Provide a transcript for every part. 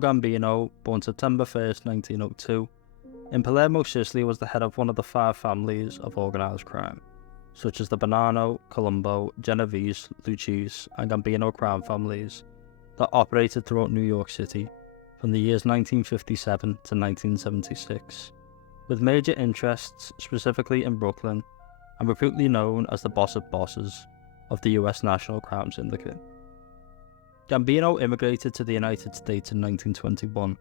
Gambino, born September 1st, 1902, in Palermo, Sicily, was the head of one of the 5 families of organised crime, such as the Bonanno, Colombo, Genovese, Lucchese, and Gambino crime families that operated throughout New York City from the years 1957 to 1976, with major interests specifically in Brooklyn and reputedly known as the boss of bosses of the US National Crime Syndicate. Gambino immigrated to the United States in 1921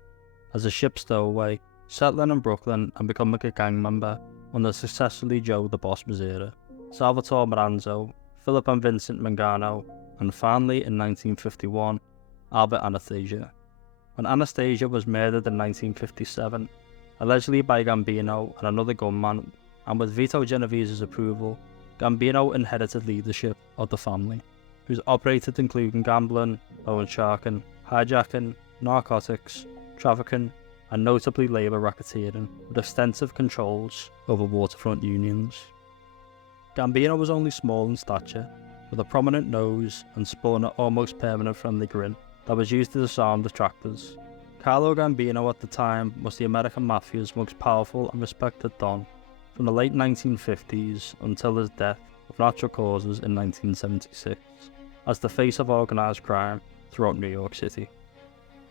as a ship stowaway, settling in Brooklyn and becoming a gang member under successfully Joe the Boss Mazzera, Salvatore Maranzo, Philip and Vincent Mangano, and finally in 1951, Albert Anastasia. When Anastasia was murdered in 1957, allegedly by Gambino and another gunman, and with Vito Genovese's approval, Gambino inherited leadership of the family, whose operated including gambling, loan sharking, hijacking, narcotics, trafficking, and notably labour racketeering, with extensive controls over waterfront unions. Gambino was only small in stature, with a prominent nose and sporting an almost permanent friendly grin that was used to disarm detractors. CARLO GAMBINO at the time was the American Mafia's most powerful and respected don from the late 1950s until his death of natural causes in 1976, as the face of organised crime throughout New York City.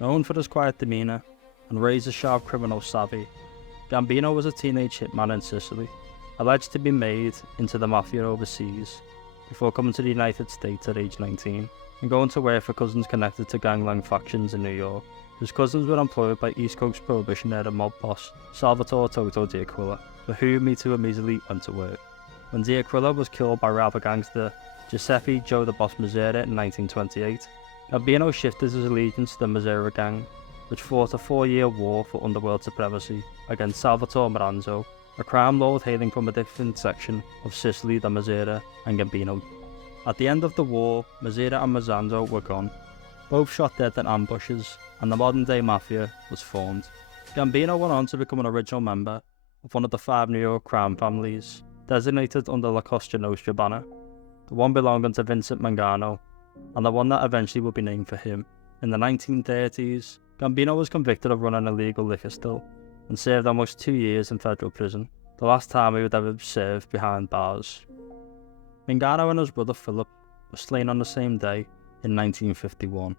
Known for his quiet demeanour and razor-sharp criminal savvy, Gambino was a teenage hitman in Sicily, alleged to be made into the Mafia overseas before coming to the United States at age 19 and going to work for cousins connected to gangland factions in New York. His cousins were employed by East Coast Prohibition-era mob boss Salvatore Toto D'Aquila, for whom he too immediately went to work. When D'Aquila was killed by rapper Gangster Giuseppe Joe the Boss Mazzera in 1928, Gambino shifted his allegiance to the Mazzera gang, which fought a 4-year war for underworld supremacy against Salvatore Maranzo, a crime lord hailing from a different section of Sicily than Mazzera and Gambino. At the end of the war, Mazzera and Maranzo were gone, both shot dead in ambushes, and the modern-day Mafia was formed. Gambino went on to become an original member of one of the 5 New York crime families, designated under La Cosa Nostra banner, the one belonging to Vincent Mangano, and the one that eventually would be named for him. In the 1930s, Gambino was convicted of running a illegal liquor still, and served almost 2 years in federal prison, the last time he would ever serve behind bars. Mangano and his brother Philip were slain on the same day in 1951,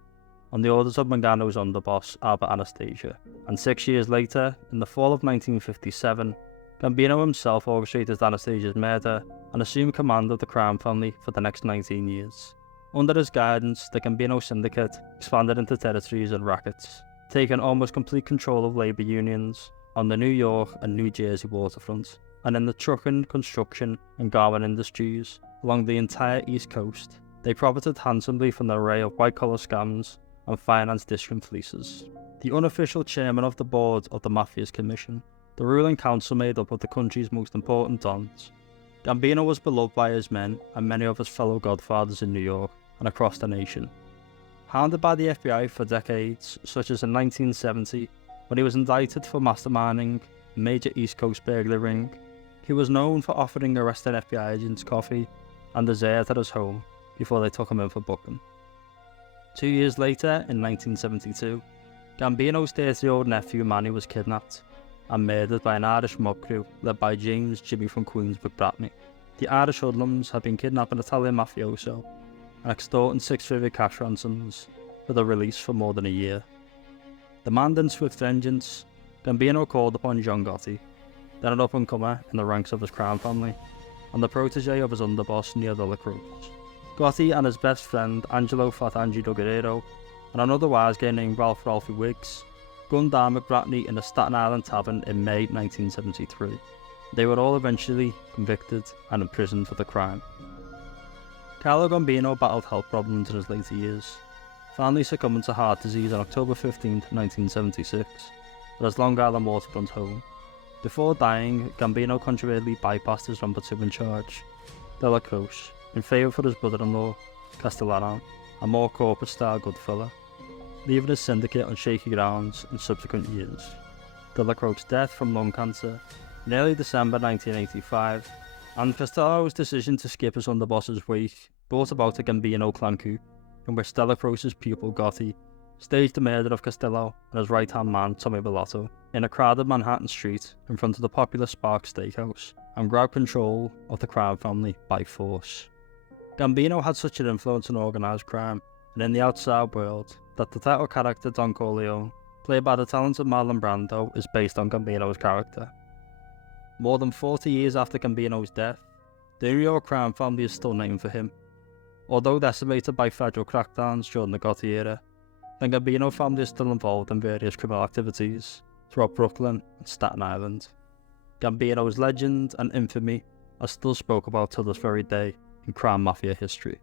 on the orders of Mangano's underboss Albert Anastasia, and 6 years later, in the fall of 1957, Gambino himself orchestrated Anastasia's murder and assumed command of the crime family for the next 19 years. Under his guidance, the Gambino syndicate expanded into territories and rackets, taking almost complete control of labour unions on the New York and New Jersey waterfront, and in the trucking, construction and garment industries along the entire East Coast. They profited handsomely from the array of white-collar scams and finance discount fleeces. The unofficial chairman of the board of the Mafia's Commission, the ruling council made up of the country's most important dons, Gambino was beloved by his men and many of his fellow godfathers in New York and across the nation. Hounded by the FBI for decades, such as in 1970, when he was indicted for masterminding a major East Coast burglary ring, he was known for offering arrested FBI agents coffee and dessert at his home before they took him in for booking. 2 years later, in 1972, Gambino's 30-year-old nephew Manny was kidnapped and murdered by an Irish mob crew led by James Jimmy from Queensbrook Bratney. The Irish hoodlums had been kidnapping Italian mafioso and extorting 6-figure cash ransoms for their release for more than a year. Demanding swift vengeance, Gambino called upon John Gotti, then an up-and-comer in the ranks of his crime family, and the protege of his underboss Neil Delacroix. Gotti and his best friend Angelo Fat Angelo Guerrero and another wise guy named Ralphie Wiggs gunned down McBratney in a Staten Island tavern in May 1973. They were all eventually convicted and imprisoned for the crime. CARLO GAMBINO battled health problems in his later years, finally succumbing to heart disease on October 15, 1976, at his Long Island waterfront home. Before dying, Gambino controversially bypassed his number 2 in charge, Delacroix, in favour for his brother-in-law, Castellano, a more corporate-style Goodfellow, leaving his syndicate on shaky grounds in subsequent years. Delacroix's death from lung cancer in early December 1985, and Castello's decision to skip his underboss's wake brought about a Gambino clan coup, in which Delacroix's pupil Gotti staged the murder of Costello and his right-hand man, Tommy Bellotto, in a crowded Manhattan street in front of the popular Sparks Steakhouse, and grabbed control of the crime family by force. Gambino had such an influence on organised crime and in the outside world that the title character Don Corleone, played by the talented Marlon Brando, is based on Gambino's character. More than 40 years after Gambino's death, the New York crime family is still named for him. Although decimated by federal crackdowns during the Gotti era, the Gambino family is still involved in various criminal activities throughout Brooklyn and Staten Island. Gambino's legend and infamy are still spoke about till this very day in crime mafia history.